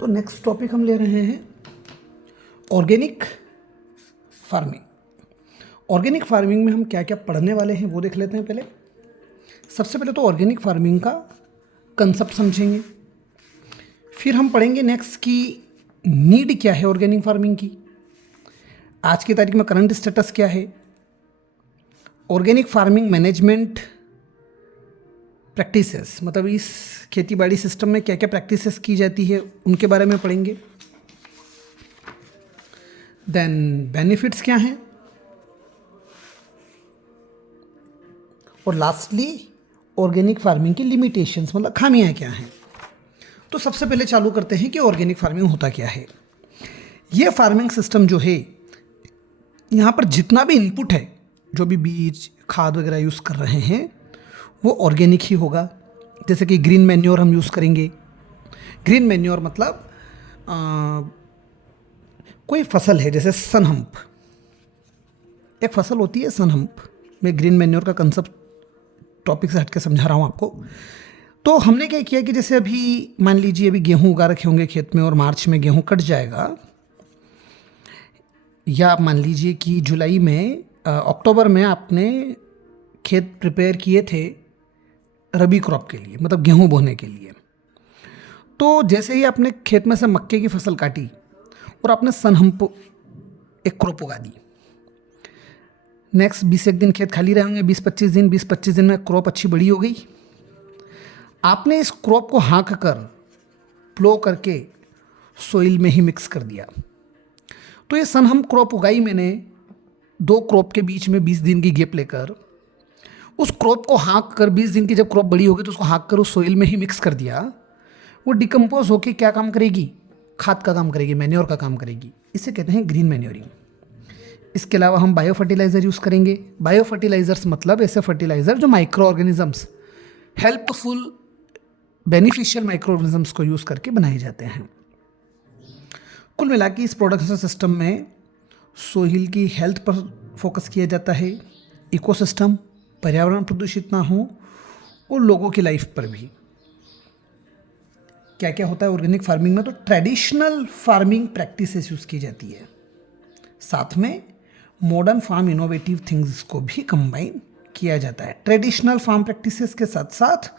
तो next topic हम ले रहे हैं ऑर्गेनिक फार्मिंग। ऑर्गेनिक फार्मिंग में हम क्या क्या पढ़ने वाले हैं वो देख लेते हैं। पहले सबसे पहले तो ऑर्गेनिक फार्मिंग का कंसेप्ट समझेंगे, फिर हम पढ़ेंगे नेक्स्ट की नीड क्या है ऑर्गेनिक फार्मिंग की, आज की तारीख में करंट स्टेटस क्या है, ऑर्गेनिक फार्मिंग मैनेजमेंट प्रैक्टिसेस, मतलब इस खेती बाड़ी सिस्टम में क्या क्या प्रैक्टिसेस की जाती है उनके बारे में पढ़ेंगे। देन बेनिफिट्स क्या हैं, और लास्टली ऑर्गेनिक फार्मिंग की लिमिटेशंस, मतलब खामियां क्या हैं। तो सबसे पहले चालू करते हैं कि ऑर्गेनिक फार्मिंग होता क्या है। ये फार्मिंग सिस्टम जो है, यहाँ पर जितना भी इनपुट है, जो भी बीज खाद वगैरह यूज़ कर रहे हैं वो ऑर्गेनिक ही होगा। जैसे कि ग्रीन मैन्योर हम यूज़ करेंगे। ग्रीन मैन्योर मतलब कोई फसल है, जैसे सनहम्प, एक फसल होती है सनहम्प। मैं ग्रीन मैन्योर का कंसेप्ट टॉपिक से हटके समझा रहा हूँ आपको। तो हमने क्या किया कि जैसे अभी मान लीजिए अभी गेहूँ उगा रखे होंगे खेत में और मार्च में गेहूँ कट जाएगा, या मान लीजिए कि जुलाई में अक्टूबर में आपने खेत प्रिपेयर किए थे रबी क्रॉप के लिए, मतलब गेहूँ बोने के लिए। तो जैसे ही आपने खेत में से मक्के की फसल काटी और आपने सनहम्प एक क्रॉप उगा दी, नेक्स्ट 20 एक दिन खेत खाली रहेंगे, 20-25 दिन में क्रॉप अच्छी बड़ी हो गई। आपने इस क्रॉप को हाँक कर प्लो करके सोइल में ही मिक्स कर दिया। तो ये सनहम्प क्रॉप उगाई मैंने, दो क्रॉप के बीच में 20 दिन की गैप लेकर उस क्रॉप को हाँक कर 20 दिन की जब क्रॉप बड़ी हो गई तो उसको हाँक कर उस सोइल में ही मिक्स कर दिया। वो डिकम्पोज होके क्या काम करेगी, खाद का काम करेगी, मैन्योर का काम करेगी। इसे कहते हैं ग्रीन मैन्योरिंग। इसके अलावा हम बायो फर्टिलाइज़र यूज़ करेंगे। बायो फर्टिलाइज़र्स मतलब ऐसे फर्टिलाइज़र जो micro organisms, helpful beneficial micro organisms को यूज़ करके बनाए जाते हैं। कुल मिला के इस प्रोडक्शन सिस्टम में सोइल की हेल्थ पर फोकस किया जाता है, इकोसिस्टम, पर्यावरण प्रदूषित ना हो, और लोगों की लाइफ पर भी। क्या क्या होता है ऑर्गेनिक फार्मिंग में, तो ट्रेडिशनल फार्मिंग प्रैक्टिसेस यूज़ की जाती है, साथ में मॉडर्न फार्म इनोवेटिव थिंग्स को भी कंबाइन किया जाता है। ट्रेडिशनल फार्म प्रैक्टिसेस के साथ साथ,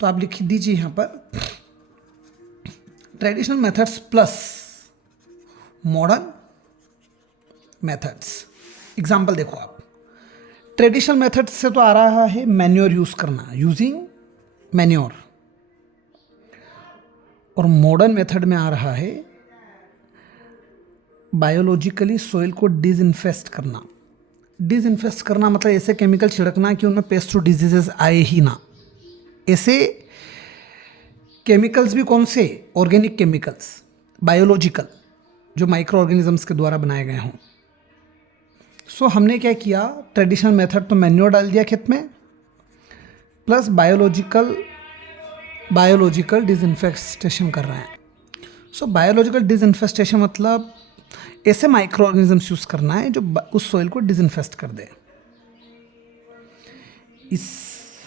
तो आप लिख दीजिए यहाँ पर traditional methods plus modern methods. Example देखो आप, ट्रेडिशनल मेथड से तो आ रहा है मैन्योर यूज़ करना, यूजिंग मैन्योर, और मॉडर्न मेथड में आ रहा है बायोलॉजिकली सॉइल को डिसइंफेस्ट करना। डिसइंफेस्ट करना मतलब ऐसे केमिकल छिड़कना कि उनमें पेस्ट और डिजीजेस आए ही ना। ऐसे केमिकल्स भी कौन से, ऑर्गेनिक केमिकल्स, बायोलॉजिकल, जो माइक्रो ऑर्गेनिजम्स के द्वारा बनाए गए हों। सो हमने क्या किया, ट्रेडिशनल मेथड तो मैन्योर डाल दिया खेत में, प्लस बायोलॉजिकल डिसइंफेस्टेशन कर रहे हैं। सो बायोलॉजिकल डिसइंफेस्टेशन मतलब ऐसे माइक्रो ऑर्गेनिजम्स यूज़ करना है जो उस सॉइल को डिसइंफेस्ट कर दे। इस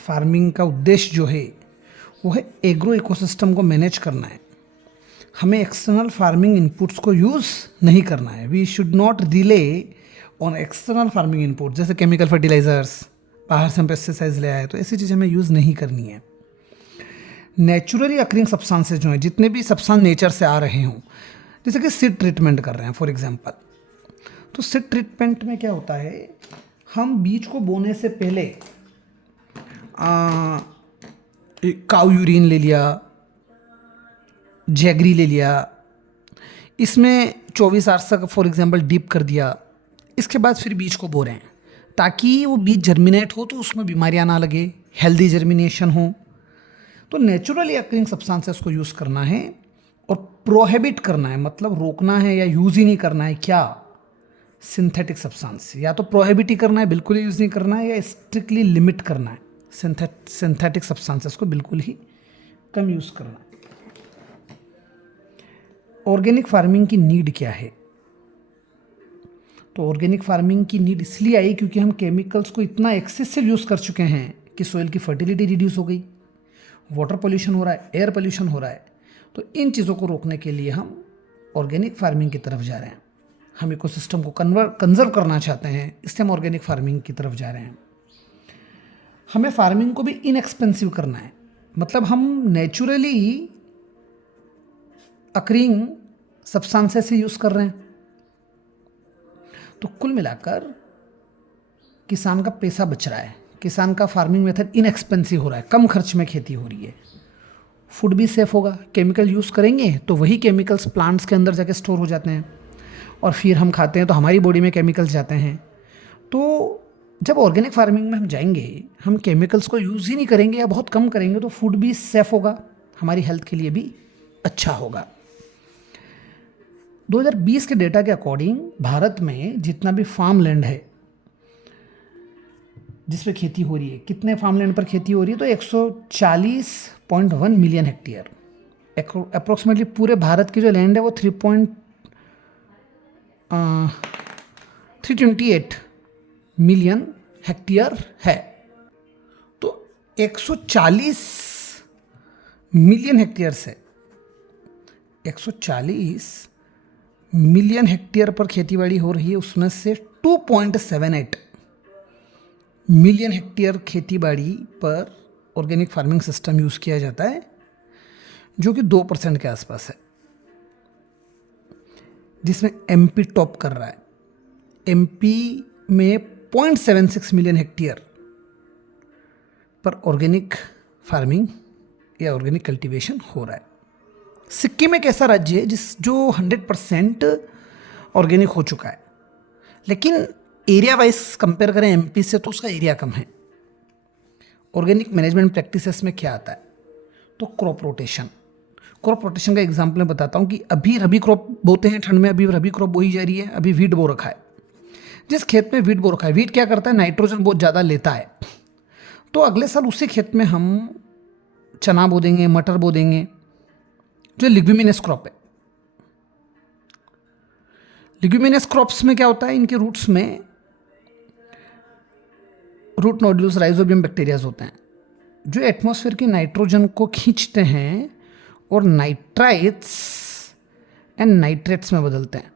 फार्मिंग का उद्देश्य जो है वो है एग्रो इकोसिस्टम को मैनेज करना है। हमें एक्सटर्नल फार्मिंग इनपुट्स को यूज़ नहीं करना है। We should not rely on external farming input, जैसे केमिकल फर्टिलाइजर्स, बाहर से हम पेस्टिसाइड्स ले आए, तो ऐसी चीज़ें हमें यूज़ नहीं करनी है। नेचुरली अकरिंग सब्सटेंसेस जो हैं, जितने भी सब्सटेंस नेचर से आ रहे हों, जैसे कि सीड ट्रीटमेंट कर रहे हैं फॉर एग्जांपल, तो सीड ट्रीटमेंट में क्या होता है, हम बीज को बोने से पहले काऊ यूरिन ले लिया, जैगरी ले लिया, इसमें 24 आवर्स तक फॉर एग्जांपल डीप कर दिया, इसके बाद फिर बीज को बो रहे हैं ताकि वो बीज जर्मिनेट हो तो उसमें बीमारियां ना लगे, हेल्दी जर्मिनेशन हो। तो नेचुरली अकरिंग सब्सटेंसेस को यूज़ करना है और प्रोहिबिट करना है, मतलब रोकना है या यूज़ ही नहीं करना है। क्या, सिंथेटिक सब्सटेंस, या तो प्रोहिबिट ही करना है, बिल्कुल ही यूज़ नहीं करना है, या स्ट्रिक्टली लिमिट करना है, सिंथेटिक सब्सटेंसेस को बिल्कुल ही कम यूज़ करना है। ऑर्गेनिक फार्मिंग की नीड क्या है, तो ऑर्गेनिक फार्मिंग की नीड इसलिए आई क्योंकि हम केमिकल्स को इतना एक्सेसिव यूज़ कर चुके हैं कि सोइल की फर्टिलिटी रिड्यूस हो गई, वाटर पोल्यूशन हो रहा है, एयर पोल्यूशन हो रहा है। तो इन चीज़ों को रोकने के लिए हम ऑर्गेनिक फार्मिंग की तरफ जा रहे हैं। हम इकोसिस्टम को कंजर्व करना चाहते हैं, इसलिए हम ऑर्गेनिक फार्मिंग की तरफ जा रहे हैं। हमें फार्मिंग को भी इनएक्सपेंसिव करना है, मतलब हम नेचुरली अक्रिंग सब्सटेंसेस ही यूज़ कर रहे हैं। तो कुल मिलाकर किसान का पैसा बच रहा है, किसान का फार्मिंग मेथड इनएक्सपेंसिव हो रहा है, कम खर्च में खेती हो रही है, फूड भी सेफ होगा। केमिकल यूज़ करेंगे तो वही केमिकल्स प्लांट्स के अंदर जाके स्टोर हो जाते हैं और फिर हम खाते हैं तो हमारी बॉडी में केमिकल्स जाते हैं। तो जब ऑर्गेनिक फार्मिंग में हम जाएंगे, हम केमिकल्स को यूज़ ही नहीं करेंगे या बहुत कम करेंगे, तो फूड भी सेफ होगा, हमारी हेल्थ के लिए भी अच्छा होगा। 2020 के डेटा के अकॉर्डिंग भारत में जितना भी फार्म लैंड है जिस पे खेती हो रही है, कितने फार्म लैंड पर खेती हो रही है, तो 140.1 मिलियन हेक्टेयर। अप्रोक्सीमेटली पूरे भारत की जो लैंड है वो 328 मिलियन हेक्टेयर है। तो 140 मिलियन हेक्टेयर से 140 मिलियन हेक्टेयर पर खेतीबाड़ी हो रही है, उसमें से 2.78 मिलियन हेक्टेयर खेतीबाड़ी पर ऑर्गेनिक फार्मिंग सिस्टम यूज़ किया जाता है, जो कि 2% के आसपास है, जिसमें एमपी टॉप कर रहा है। एमपी में 0.76 मिलियन हेक्टेयर पर ऑर्गेनिक फार्मिंग या ऑर्गेनिक कल्टीवेशन हो रहा है। सिक्किम एक ऐसा राज्य है जो 100% ऑर्गेनिक हो चुका है, लेकिन एरिया वाइज कंपेयर करें एमपी से तो उसका एरिया कम है। ऑर्गेनिक मैनेजमेंट प्रैक्टिसेस में क्या आता है, तो क्रॉप रोटेशन। क्रॉप रोटेशन का एग्जांपल मैं बताता हूँ कि अभी रबी क्रॉप बोते हैं, ठंड में अभी रबी क्रॉप बोई जा रही है, अभी वीट बो रखा है। जिस खेत में वीट बो रखा है, वीट क्या करता है, नाइट्रोजन बहुत ज़्यादा लेता है, तो अगले साल उसी खेत में हम चना बो देंगे, मटर बो देंगे, जो लिग्यूमिनस क्रॉप है। लिग्यूमिनस क्रॉप्स में क्या होता है, इनके रूट्स में रूट नोड्यूल्स राइजोबियम बैक्टीरियाज होते हैं, जो एटमॉस्फेयर के नाइट्रोजन को खींचते हैं और नाइट्राइट्स एंड नाइट्रेट्स में बदलते हैं।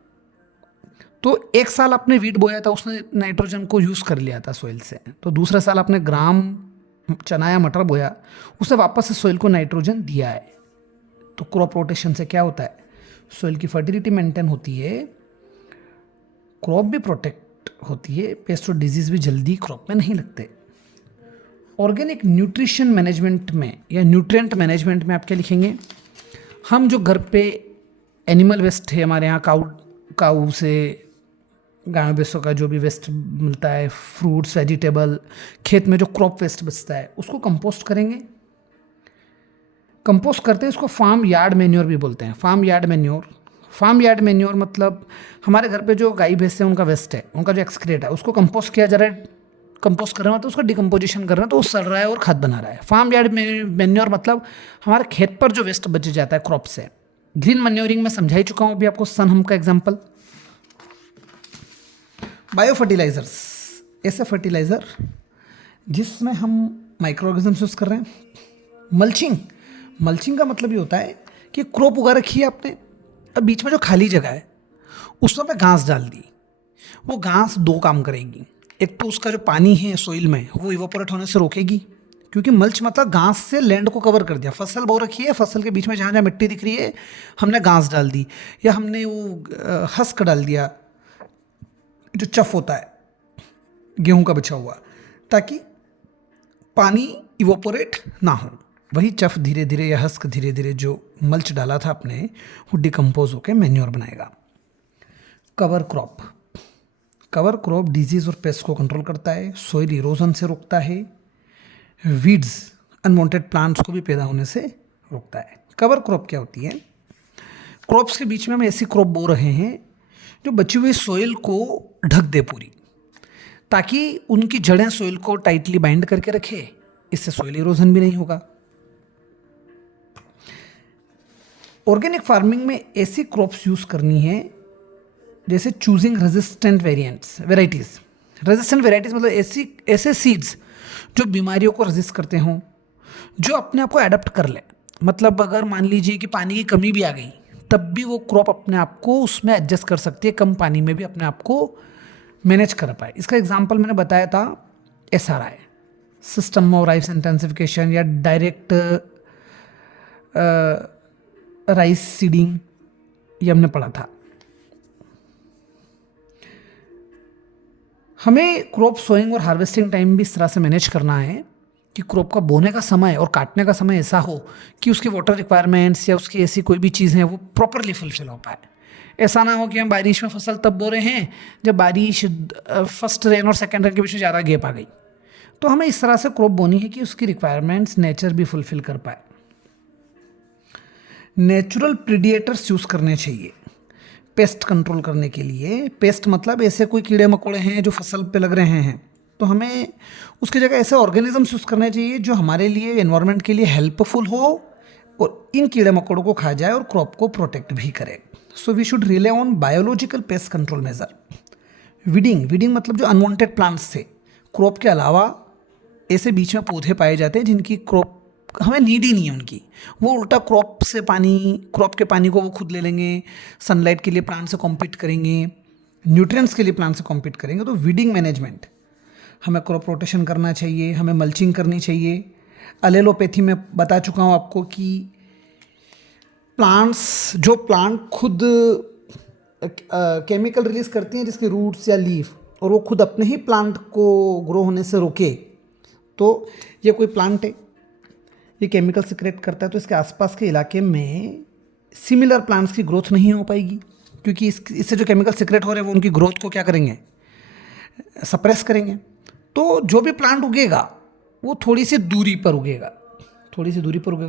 तो एक साल आपने वीट बोया था, उसने नाइट्रोजन को यूज़ कर लिया था सॉइल से, तो दूसरे साल आपने ग्राम चना या मटर बोया, उसने वापस से सॉइल को नाइट्रोजन दिया है। तो क्रॉप रोटेशन से क्या होता है, सॉइल की फर्टिलिटी मेंटेन होती है, क्रॉप भी प्रोटेक्ट होती है, पेस्ट और डिजीज भी जल्दी क्रॉप में नहीं लगते। ऑर्गेनिक न्यूट्रिशन मैनेजमेंट में या न्यूट्रिएंट मैनेजमेंट में आप क्या लिखेंगे, हम जो घर पे एनिमल वेस्ट है, हमारे यहाँ काऊ से गाय भैंसों का जो भी वेस्ट मिलता है, फ्रूट्स वेजिटेबल, खेत में जो क्रॉप वेस्ट बचता है, उसको कंपोस्ट करेंगे। कंपोस्ट करते हैं, इसको फार्म यार्ड मैन्योर भी बोलते हैं। फार्म यार्ड मैन्योर मतलब हमारे घर पे जो गाय भैंस है उनका वेस्ट है, उनका जो एक्सक्रीट है, उसको कंपोस्ट किया जा रहा है। कंपोस्ट कर रहे हैं तो उसका डिकम्पोजिशन कर रहे हैं, तो वो सड़ रहा है और खाद बना रहा है। फार्म यार्ड मैन्योर मतलब हमारे खेत पर जो वेस्ट बच जाता है क्रॉप से। ग्रीन मैन्योरिंग में समझा ही चुका हूँ अभी आपको, सनहम का एग्जाम्पल। बायो फर्टिलाइजर्स, ऐसे फर्टिलाइज़र जिसमें हम माइक्रो ऑर्गेनिज्म्स यूज़ कर रहे हैं। मल्चिंग का मतलब ये होता है कि क्रॉप उगा रखी है आपने, अब बीच में जो खाली जगह है उसमें आपने घास डाल दी। वो घास दो काम करेगी, एक तो उसका जो पानी है सॉइल में वो इवापोरेट होने से रोकेगी, क्योंकि मल्च मतलब घास से लैंड को कवर कर दिया। फसल बो रखी है, फसल के बीच में जहाँ जहाँ मिट्टी दिख रही है हमने घास डाल दी, या हमने वो हस्क डाल दिया, जो चफ होता है गेहूं का बचा हुआ, ताकि पानी इवापोरेट ना हो। वही चफ धीरे धीरे या हस्क धीरे धीरे जो मल्च डाला था आपने, वो डिकम्पोज होकर मैन्योर बनाएगा। कवर क्रॉप डिजीज़ और पेस्ट को कंट्रोल करता है, सॉइल इरोजन से रोकता है, वीड्स अनवांटेड प्लांट्स को भी पैदा होने से रोकता है। कवर क्रॉप क्या होती है, क्रॉप्स के बीच में हम ऐसी क्रॉप बो रहे हैं जो बची हुई सॉइल को ढक दे पूरी, ताकि उनकी जड़ें सॉइल को टाइटली बाइंड करके रखे, इससे सॉइल इरोजन भी नहीं होगा। ऑर्गेनिक फार्मिंग में ऐसी क्रॉप्स यूज़ करनी है जैसे चूजिंग रेजिस्टेंट वेराइटीज़ मतलब ऐसे सीड्स जो बीमारियों को रेजिस्ट करते हों, जो अपने आप को एडप्ट कर लें। मतलब अगर मान लीजिए कि पानी की कमी भी आ गई तब भी वो क्रॉप अपने आप को उसमें एडजस्ट कर सकती है, कम पानी में भी अपने आप को मैनेज कर पाए। इसका एग्जांपल मैंने बताया था SRI, system of rice intensification, या डायरेक्ट राइस सीडिंग, ये हमने पढ़ा था। हमें क्रॉप सोइंग और हार्वेस्टिंग टाइम भी इस तरह से मैनेज करना है कि क्रॉप का बोने का समय और काटने का समय ऐसा हो कि उसकी वाटर रिक्वायरमेंट्स या उसकी ऐसी कोई भी चीज़ है वो प्रॉपरली फुलफिल हो पाए। ऐसा ना हो कि हम बारिश में फसल तब बो रहे हैं जब बारिश फर्स्ट रेन और सेकेंड रेन के बीच में ज़्यादा गैप आ गई। तो हमें इस तरह से क्रॉप बोनी है कि उसकी रिक्वायरमेंट्स नेचर भी फुलफिल कर पाए। नेचुरल प्रीडिएटर्स यूज़ करने चाहिए पेस्ट कंट्रोल करने के लिए। पेस्ट मतलब ऐसे कोई कीड़े मकोड़े हैं जो फसल पे लग रहे हैं, तो हमें उसकी जगह ऐसे ऑर्गेनिजम्स यूज़ करने चाहिए जो हमारे लिए, एनवायरनमेंट के लिए हेल्पफुल हो और इन कीड़े मकोड़ों को खा जाए और क्रॉप को प्रोटेक्ट भी करे। So we should rely on biological pest control measure. Weeding मतलब जो अनवांटेड प्लांट्स थे, क्रॉप के अलावा ऐसे बीच में पौधे पाए जाते हैं जिनकी क्रॉप हमें नीड ही नहीं है उनकी, वो उल्टा क्रॉप के पानी को वो खुद ले लेंगे, सनलाइट के लिए प्लांट से कॉम्पीट करेंगे, न्यूट्रिएंट्स के लिए प्लांट से कॉम्पीट करेंगे। तो वीडिंग मैनेजमेंट, हमें क्रॉप रोटेशन करना चाहिए, हमें मल्चिंग करनी चाहिए। अलेलोपैथी में बता चुका हूँ आपको कि प्लांट खुद केमिकल रिलीज करती हैं जिसके रूट्स या लीफ, और वो खुद अपने ही प्लांट को ग्रो होने से रोके, तो ये कोई प्लांट है, ये केमिकल सिक्रेट करता है, तो इसके आसपास के इलाके में सिमिलर प्लांट्स की ग्रोथ नहीं हो पाएगी, क्योंकि इससे जो केमिकल सिक्रेट हो रहे हैं वो उनकी ग्रोथ को क्या करेंगे, सप्रेस करेंगे। तो जो भी प्लांट उगेगा वो थोड़ी सी दूरी पर उगेगा,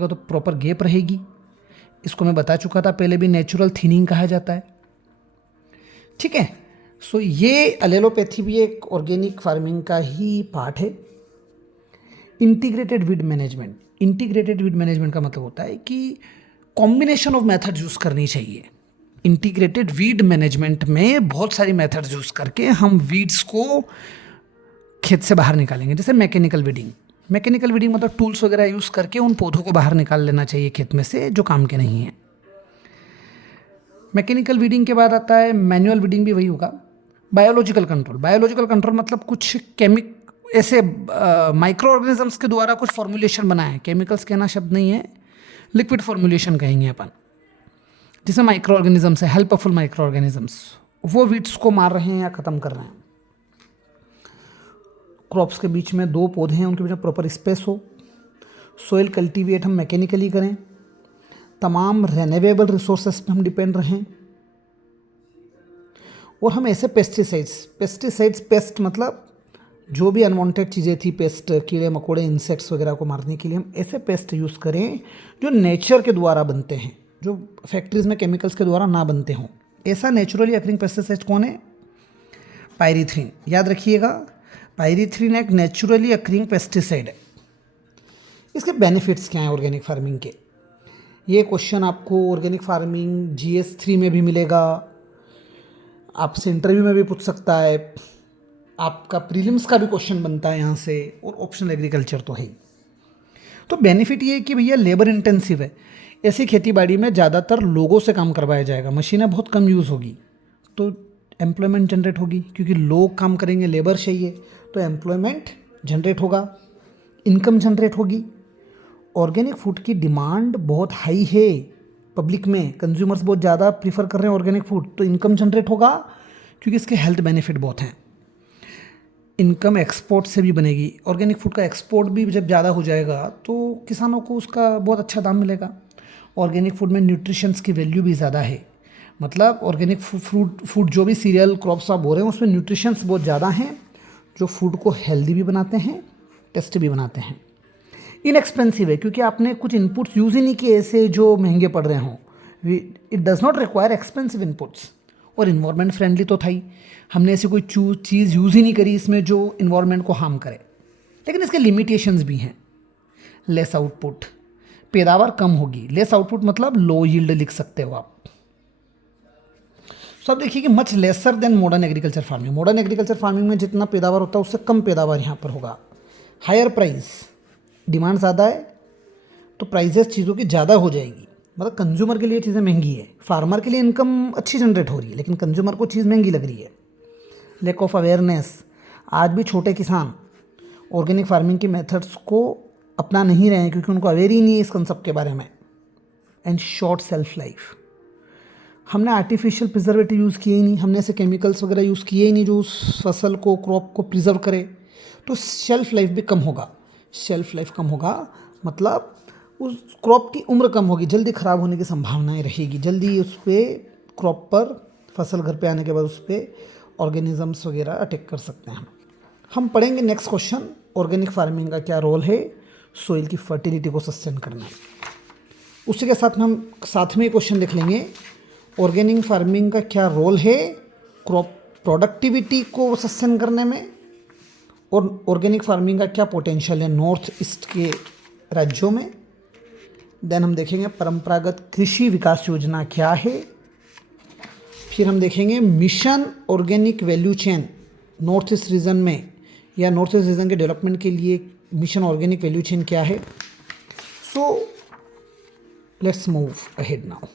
तो प्रॉपर गैप रहेगी। इसको मैं बता चुका था पहले भी, नेचुरल थिनिंग कहा जाता है। ठीक है, सो ये अलेलोपैथी भी एक ऑर्गेनिक फार्मिंग का ही पार्ट है। इंटीग्रेटेड वीड मैनेजमेंट का मतलब होता है कि कॉम्बिनेशन ऑफ मेथड यूज़ करनी चाहिए। इंटीग्रेटेड वीड मैनेजमेंट में बहुत सारी मेथड्स यूज़ करके हम वीड्स को खेत से बाहर निकालेंगे। जैसे मैकेनिकल वीडिंग मतलब टूल्स वगैरह यूज़ करके उन पौधों को बाहर निकाल लेना चाहिए खेत में से जो काम के नहीं हैं। मैकेनिकल वीडिंग के बाद आता है मैनुअल वीडिंग, भी वही होगा। बायोलॉजिकल कंट्रोल मतलब कुछ ऐसे माइक्रो ऑर्गेनिजम्स के द्वारा कुछ फॉर्मुलेशन बना है, केमिकल्स कहना शब्द नहीं है, लिक्विड फॉर्मुलेशन कहेंगे अपन, जिसमें माइक्रो ऑर्गेनिजम्स है, हेल्पफुल माइक्रो ऑर्गेनिजम्स, वो वीड्स को मार रहे हैं या ख़त्म कर रहे हैं। क्रॉप्स के बीच में 2 पौधे हैं, उनके बीच में प्रॉपर स्पेस हो। सोइल कल्टीवेट हम मैकेनिकली करें। तमाम रेन्यूएबल रिसोर्सेस पे हम डिपेंड रहें। और हम ऐसे पेस्टिसाइड्स पेस्ट मतलब जो भी अनवांटेड चीज़ें थी, पेस्ट कीड़े मकोड़े इंसेक्ट्स वगैरह को मारने के लिए हम ऐसे पेस्ट यूज़ करें जो नेचर के द्वारा बनते हैं, जो फैक्ट्रीज़ में केमिकल्स के द्वारा ना बनते हों। ऐसा नेचुरली अकरिंग पेस्टिसाइड कौन है? पायरीथ्रिन। याद रखिएगा, पायरीथ्रिन एक नेचुरली अकरिंग पेस्टिसाइड है। इसके बेनिफिट्स क्या हैं ऑर्गेनिक फार्मिंग के? ये क्वेश्चन आपको ऑर्गेनिक फार्मिंग GS 3 में भी मिलेगा, आपसे इंटरव्यू में भी पूछ सकता है, आपका प्रीलिम्स का भी क्वेश्चन बनता है यहाँ से, और ऑप्शनल एग्रीकल्चर तो है ही। तो बेनिफिट ये है कि भैया लेबर इंटेंसिव है। ऐसी खेतीबाड़ी में ज़्यादातर लोगों से काम करवाया जाएगा, मशीनें बहुत कम यूज़ होगी, तो एम्प्लॉयमेंट जनरेट होगी, क्योंकि लोग काम करेंगे, लेबर चाहिए, तो एम्प्लॉयमेंट जनरेट होगा, इनकम जनरेट होगी। ऑर्गेनिक फूड की डिमांड बहुत हाई है पब्लिक में, कंज्यूमर्स बहुत ज़्यादा प्रीफर कर रहे हैं ऑर्गेनिक फूड, तो इनकम जनरेट होगा, क्योंकि इसके हेल्थ बेनिफिट बहुत हैं। इनकम एक्सपोर्ट से भी बनेगी। ऑर्गेनिक फूड का एक्सपोर्ट भी जब ज़्यादा हो जाएगा तो किसानों को उसका बहुत अच्छा दाम मिलेगा। ऑर्गेनिक फूड में न्यूट्रिशंस की वैल्यू भी ज़्यादा है, मतलब ऑर्गेनिक फूड जो भी सीरियल क्रॉप्स आप बो रहे हैं उसमें न्यूट्रिशंस बहुत ज़्यादा हैं, जो फूड को हेल्दी भी बनाते हैं, टेस्टी भी बनाते हैं। इनएक्सपेंसिव है, क्योंकि आपने कुछ इनपुट्स यूज़ ही नहीं किए ऐसे जो महंगे पड़ रहे हों। It does not require expensive inputs. और इन्वायरमेंट फ्रेंडली तो था ही, हमने ऐसी कोई चीज़ यूज़ ही नहीं करी इसमें जो इन्वायरमेंट को हार्म करे। लेकिन इसके लिमिटेशंस भी हैं। लेस आउटपुट, पैदावार कम होगी। लेस आउटपुट मतलब लो यील्ड लिख सकते हो आप। सब देखिए कि much lesser than modern agriculture farming. Modern agriculture farming में जितना पैदावार होता है उससे कम पैदावार यहाँ पर होगा। हायर प्राइस, डिमांड ज़्यादा है तो प्राइजेस चीज़ों की ज़्यादा हो जाएगी। मतलब कंज्यूमर के लिए चीज़ें महंगी है, फार्मर के लिए इनकम अच्छी जनरेट हो रही है, लेकिन कंज्यूमर को चीज़ महंगी लग रही है। लैक ऑफ अवेयरनेस, आज भी छोटे किसान ऑर्गेनिक फार्मिंग के मेथड्स को अपना नहीं रहे हैं क्योंकि उनको अवेयर ही नहीं है इस कंसेप्ट के बारे में। एंड शॉर्ट सेल्फ लाइफ, हमने आर्टिफिशियल प्रिजर्वेटिव यूज़ किए ही नहीं, हमने ऐसे केमिकल्स वगैरह यूज़ किए ही नहीं जो उस फसल को, क्रॉप को प्रिजर्व करे, तो शेल्फ लाइफ भी कम होगा। शेल्फ लाइफ कम होगा मतलब उस क्रॉप की उम्र कम होगी, जल्दी ख़राब होने की संभावनाएं रहेगी, जल्दी उस पर क्रॉप पर, फसल घर पे आने के बाद उस पर ऑर्गेनिजम्स वगैरह अटैक कर सकते हैं। हम पढ़ेंगे नेक्स्ट क्वेश्चन, ऑर्गेनिक फार्मिंग का क्या रोल है सोइल की फर्टिलिटी को सस्टेन करने में। उसी के साथ हम साथ में क्वेश्चन देख लेंगे, ऑर्गेनिक फार्मिंग का क्या रोल है क्रॉप प्रोडक्टिविटी को सस्टेन करने में, और ऑर्गेनिक फार्मिंग का क्या पोटेंशियल है नॉर्थ ईस्ट के राज्यों में। देन हम देखेंगे परंपरागत कृषि विकास योजना क्या है। फिर हम देखेंगे mission organic value chain north east region में, या नॉर्थ ईस्ट रीजन के डेवलपमेंट के लिए मिशन ऑर्गेनिक वैल्यू चेन क्या है। So let's move ahead now.